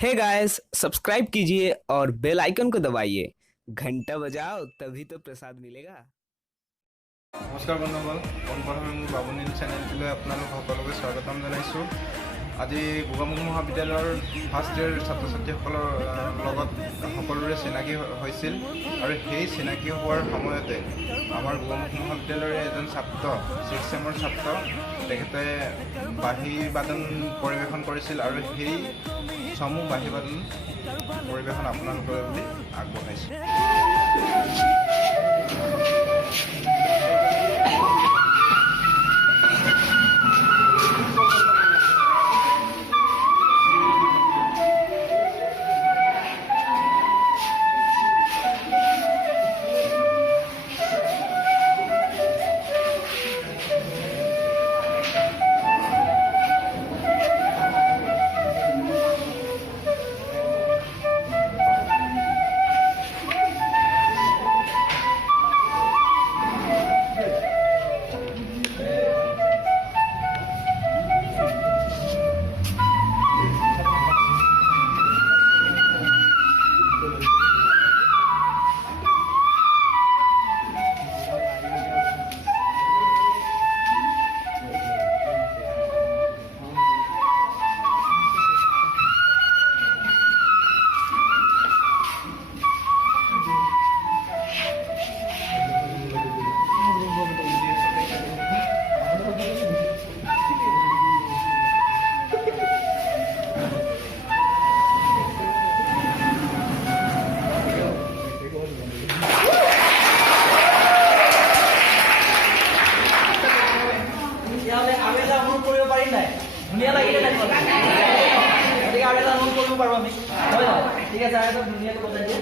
Hey guys, subscribe कीजिए और bell icon को दबाइए। घंटा बजाओ तभी तो प्रसाद मिलेगा। নমস্কাৰ বন্ধুসকল, পোনপ্ৰথমে মোৰ বাবুনী চেনেলটোলৈ আপোনালোক সকলোকে স্বাগতম জনাইছোঁ। আজি গোগামুখ মহাবিদ্যালয়ৰ ফাৰ্ষ্ট ইয়েৰ ছাত্ৰ ছাত্ৰীসকলৰ লগত সকলোৰে চিনাকি হৈছিল আৰু সেই চিনাকি হোৱাৰ সময়তে আমাৰ গোগামুখ মহাবিদ্যালয়ৰ এজন ছাত্ৰ 6th চেমৰ ছাত্ৰ তেখেতে বাঁহী বাদন পৰিৱেশন কৰিছিল আৰু সেই চমু বাঁহী বাদন পৰিৱেশন আপোনালোকৰ বুলি আগবঢ়াইছোঁ। ধুনীয়া লাগিলে গতিকে আৰু এটা অনুৰোধ কৰিব পাৰোঁ আমি হয় নহয়? ঠিক আছে, আৰু এটা ধুনীয়াকৈ বজাই দিয়ে।